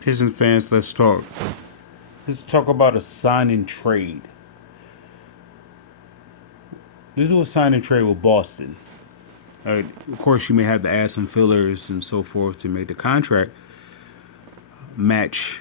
Pistons fans, let's talk. Let's talk about a sign and trade. Let's do a sign and trade with Boston. Of course, you may have to add some fillers and so forth to make the contract match.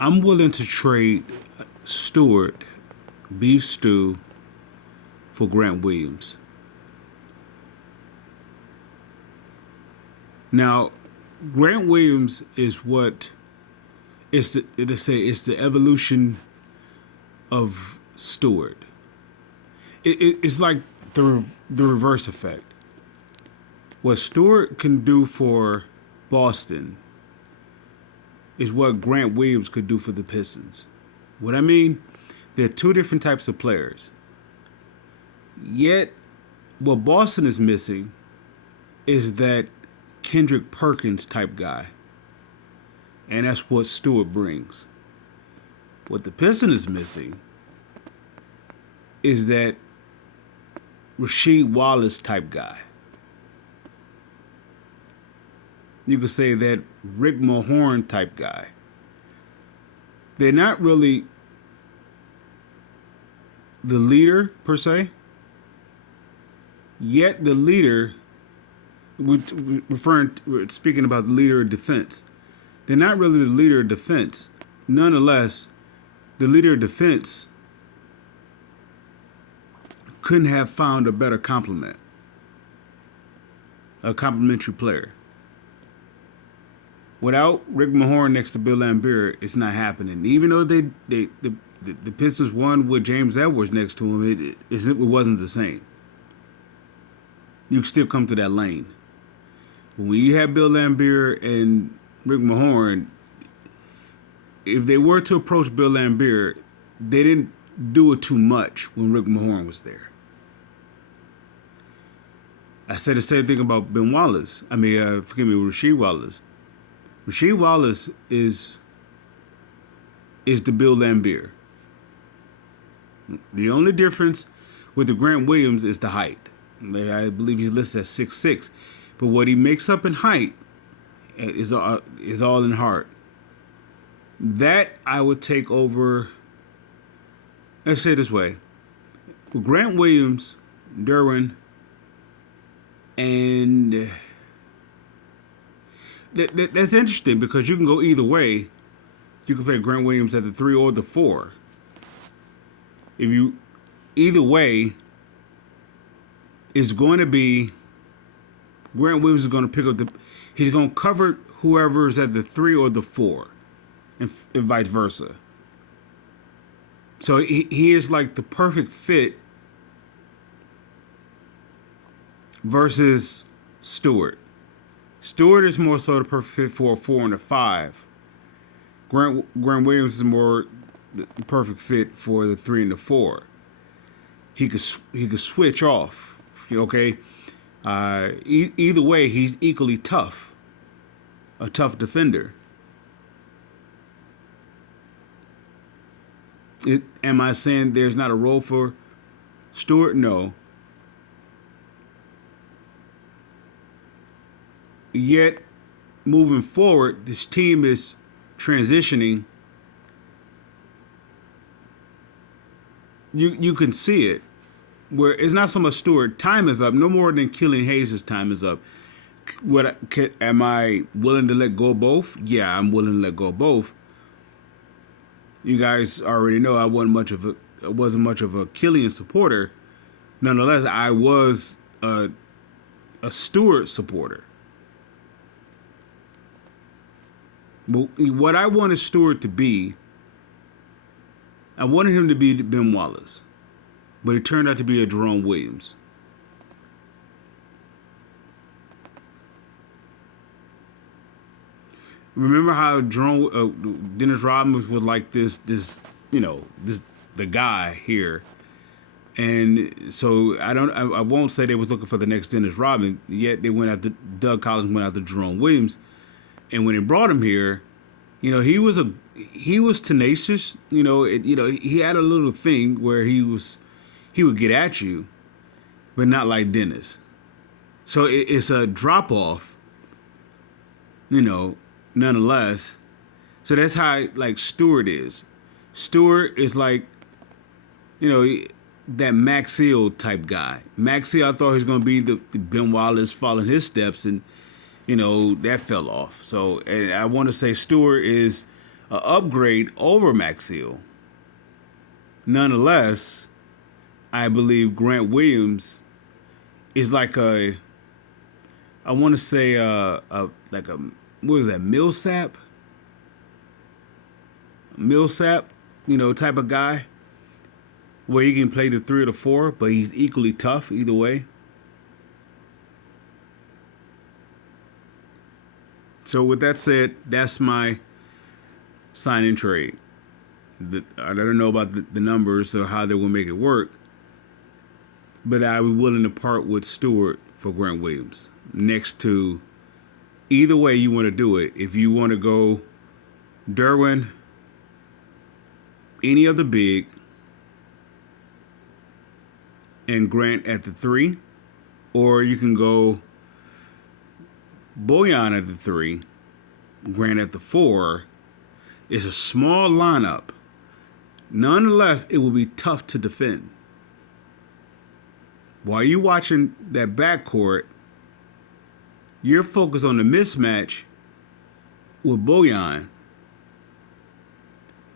I'm willing to trade Stewart, Beef Stew, for Grant Williams. Now, Grant Williams is what it's the they say it's the evolution of Stewart. It's like the reverse effect. What Stewart can do for Boston is what Grant Williams could do for the Pistons. What I mean, they're two different types of players. Yet, what Boston is missing is that Kendrick Perkins type guy. And that's what Stewart brings. What the Piston is missing is that Rasheed Wallace type guy. You could say that Rick Mahorn type guy. They're not really the leader per se, yet the leader, we're speaking about the leader of defense. They're not really the leader of defense. Nonetheless, the leader of defense couldn't have found a better a complementary player. Without Rick Mahorn next to Bill Laimbeer, it's not happening. Even though the Pistons won with James Edwards next to him, it wasn't the same. You can still come to that lane. But when you have Bill Laimbeer and Rick Mahorn, if they were to approach Bill Laimbeer, they didn't do it too much when Rick Mahorn was there. I said the same thing about Ben Wallace. Rasheed Wallace. Rasheed Wallace is the Bill Laimbeer. The only difference with the Grant Williams is the height. I believe he's listed at 6'6", but what he makes up in height is all in heart. That I would take over. Let's say it this way: with Grant Williams, Derwin, and that's interesting because you can go either way. You can play Grant Williams at the 3 or the 4. Either way, it's going to be Grant Williams is going to pick up he's going to cover whoever's at the 3 or the 4, and vice versa. So he is like the perfect fit versus Stewart. Stewart is more so the perfect fit for a 4 and a 5. Grant Williams is more the perfect fit for the 3 and the 4. He could switch off. Okay, either way, he's equally tough. A tough defender. Am I saying there's not a role for Stewart? No. Yet, moving forward, this team is transitioning. You can see it, where it's not so much Stewart. Time is up. No more than Killian Hayes' time is up. Am I willing to let go of both? Yeah, I'm willing to let go of both. You guys already know I wasn't much of a Killian supporter. Nonetheless, I was a Stewart supporter. But what I wanted Stewart to be, I wanted him to be Ben Wallace, but it turned out to be a Jerome Williams. Remember how Dennis Rodman was like this the guy here, and so I won't say they was looking for the next Dennis Rodman. Yet they went after Doug Collins, went after Jerome Williams, and when they brought him here, he was tenacious. He had a little thing where he would get at you, but not like Dennis. So it's a drop off you know, nonetheless. So that's how like Stewart is. Stewart is like, you know, that Max Seal type guy. Max Seal, I thought he was going to be the Ben Wallace following his steps, and you know that fell off. So, and I want to say Stewart is an upgrade over Max Seal. Nonetheless, I believe Grant Williams is like a, I want to say like a, what is that, Millsap, you know, type of guy where he can play the 3 or the 4, but he's equally tough either way. So with that said, that's my sign and trade. I don't know about the numbers or how they will make it work, but I would be willing to part with Stewart for Grant Williams. Next to either way you want to do it. If you want to go Derwin, any other big, and Grant at the 3, or you can go Bojan at the 3, Grant at the 4. It's a small lineup. Nonetheless, it will be tough to defend. While you're watching that backcourt, you're focused on the mismatch with Bojan.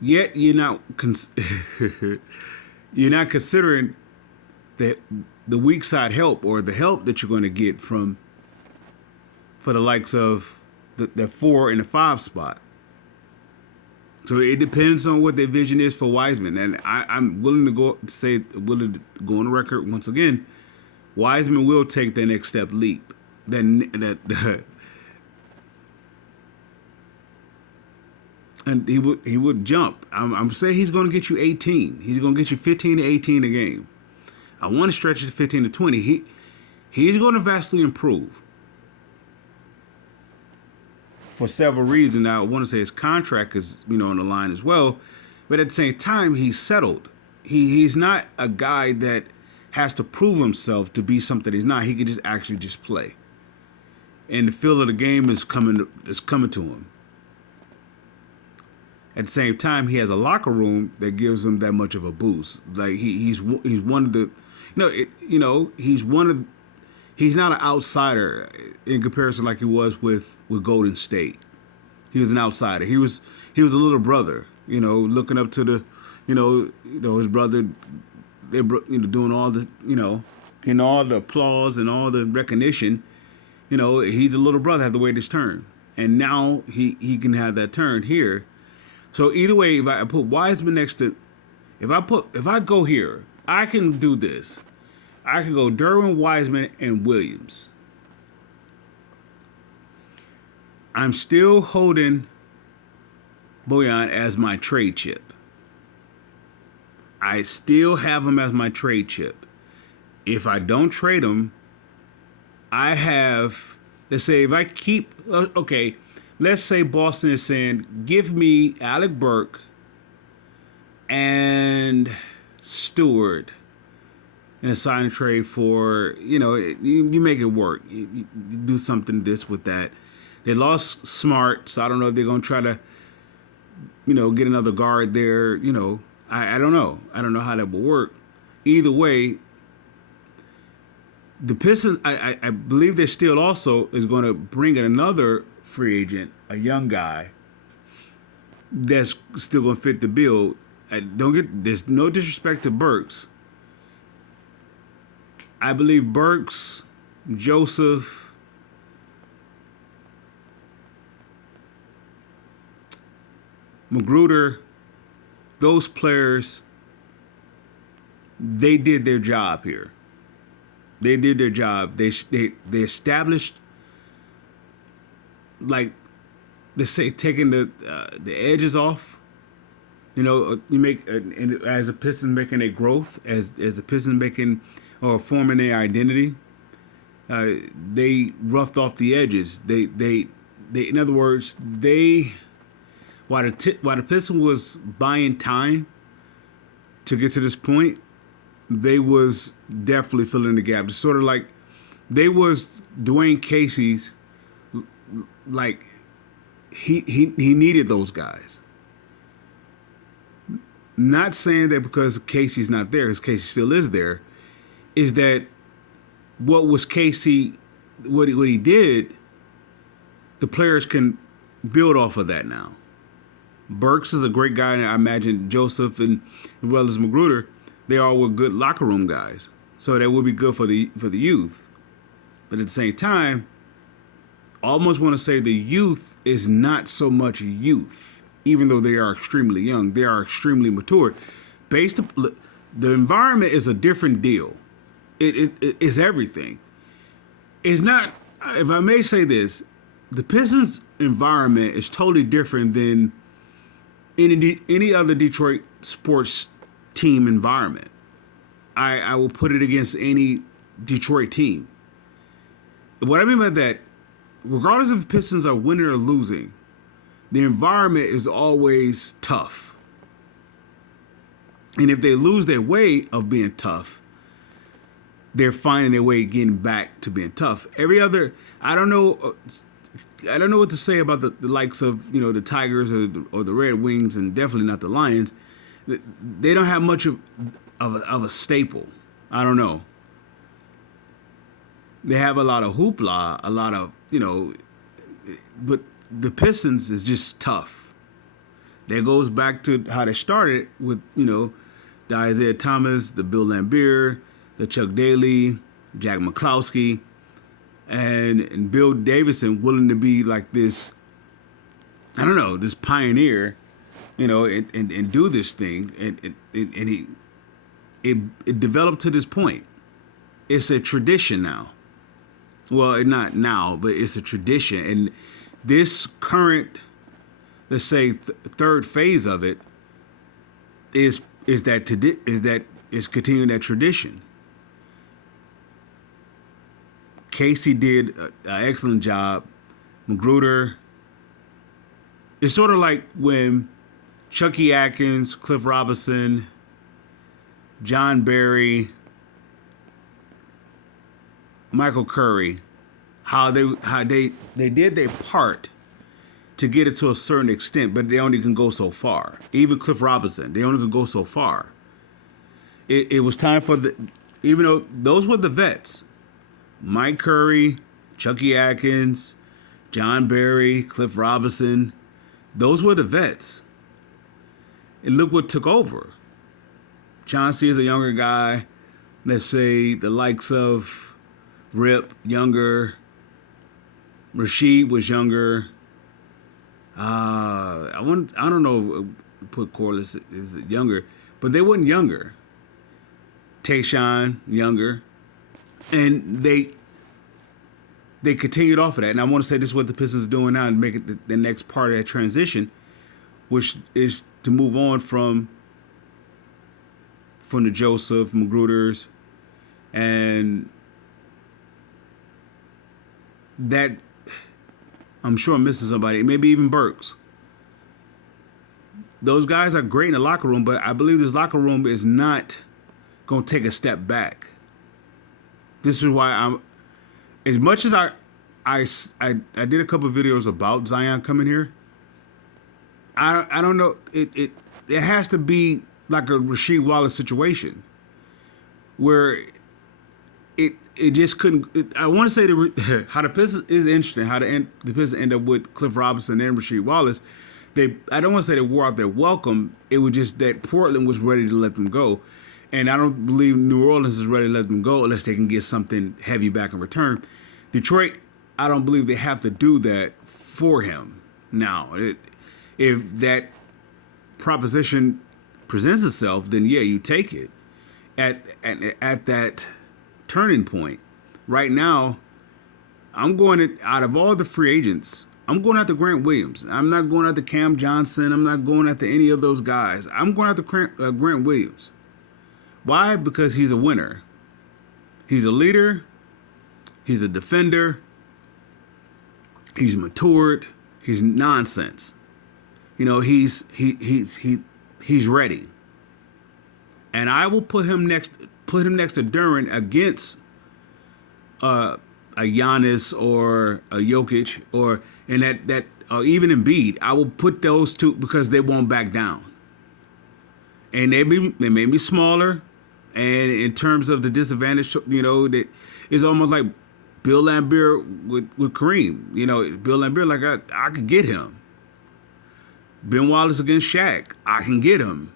Yet you're not you're not considering the weak side help or the help that you're going to get from for the likes of the 4 and the 5 spot. So it depends on what their vision is for Wiseman, and I'm willing to go on the record once again. Wiseman will take the next step leap. And he would jump. I'm saying he's going to get you 18. He's going to get you 15 to 18 a game. I want to stretch it to 15 to 20. He's going to vastly improve for several reasons. Now, I want to say his contract is, you know, on the line as well, but at the same time, he's settled. He's not a guy that has to prove himself to be something he's not. He can just actually just play, and the feel of the game is coming to him. At the same time, he has a locker room that gives him that much of a boost. Like he's one of the, he's not an outsider in comparison like he was with Golden State. He was an outsider. He was a little brother, you know, looking up to the, his brother. They, doing all the, getting all the applause and all the recognition. You know, he's a little brother, had to wait his turn, and now he can have that turn here. So either way, if I put Wiseman next to, if I go here, I can do this. I can go Derwin, Wiseman, and Williams. I'm still holding Bojan as my trade chip. I still have him as my trade chip. If I don't trade him, I have, let's say if I keep, okay, let's say Boston is saying, give me Alec Burke and Stewart in a sign and trade for, you make it work. You do something this with that. They lost Smart, so I don't know if they're going to try to, get another guard there. I don't know. I don't know how that will work. Either way, the Pistons, I believe they still also is going to bring in another free agent, a young guy that's still going to fit the bill. There's no disrespect to Burks. I believe Burks, Joseph, Magruder, those players, they did their job here. They did their job. They established, like they say, taking the edges off. You make as the Pistons making a growth, as the Pistons making or forming their identity. They roughed off the edges. They in other words, while the Pistons was buying time to get to this point, they was definitely filling the gap. It's sort of like they was Dwayne Casey's, like he needed those guys. Not saying that because Casey's not there, because Casey still is there, is that what was Casey, what he did, the players can build off of that now. Burks is a great guy, and I imagine Joseph and as well as Çrd, they all were good locker room guys. So that would be good for the youth. But at the same time, I almost want to say the youth is not so much youth, even though they are extremely young. They are extremely mature. The environment is a different deal. It is everything. It's not, if I may say this, the Pistons environment is totally different than any other Detroit sports team environment. I will put it against any Detroit team. What I mean by that, regardless if the Pistons are winning or losing, the environment is always tough. And if they lose their way of being tough, they're finding their way getting back to being tough. Every other, I don't know what to say about the likes of, the Tigers or the Red Wings, and definitely not the Lions. They don't have much of a staple. I don't know. They have a lot of hoopla, a lot of, but the Pistons is just tough. That goes back to how they started with, the Isaiah Thomas, the Bill Laimbeer, the Chuck Daly, Jack McCloskey, and Bill Davison willing to be like this, I don't know, this pioneer, and do this thing. And it developed to this point. It's a tradition now. Well, not now, but it's a tradition. And this current, let's say, third phase of it is continuing that tradition. Casey did an excellent job. Çrd. It's sort of like when Chucky Atkins, Cliff Robinson, John Barry, Michael Curry, how they did their part to get it to a certain extent, but they only can go so far. Even Cliff Robinson, they only can go so far. It was time for even though those were the vets, Mike Curry, Chucky Atkins, John Barry, Cliff Robinson, those were the vets. And look what took over. Chauncey is a younger guy. Let's say the likes of Rip, younger. Rasheed was younger. I don't know. Put Corliss is younger, but they weren't younger. Tayshaun, younger, and they continued off of that. And I want to say this is what the Pistons are doing now and make it the next part of that transition, which is to move on from the Joseph Magruder's, and that I'm sure I'm missing somebody, maybe even Burks. Those guys are great in the locker room, but I believe this locker room is not going to take a step back. This is why I'm, as much as I did a couple of videos about Zion coming here, I don't know, it has to be like a Rasheed Wallace situation where it just couldn't. I want to say how the Pistons is interesting. How the Pistons end up with Cliff Robinson and Rasheed Wallace. I don't want to say they wore out their welcome. It was just that Portland was ready to let them go, and I don't believe New Orleans is ready to let them go unless they can get something heavy back in return. Detroit, I don't believe they have to do that for him now. If that proposition presents itself, then yeah, you take it at that turning point. Right now, I'm going out of all the free agents, I'm going after Grant Williams. I'm not going after Cam Johnson. I'm not going after any of those guys. I'm going after Grant Williams. Why? Because he's a winner. He's a leader. He's a defender. He's matured. He's nonsense. He's ready. And I will put him next to Duren against a Giannis or a Jokic or and that even Embiid, I will put those two because they won't back down. And they may be smaller, and in terms of the disadvantage, that it's almost like Bill Laimbeer with Kareem. Bill Laimbeer, like I could get him. Ben Wallace against Shaq, I can get him.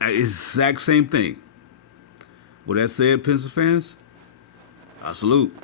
It's the exact same thing. With that said, Pistons fans, I salute.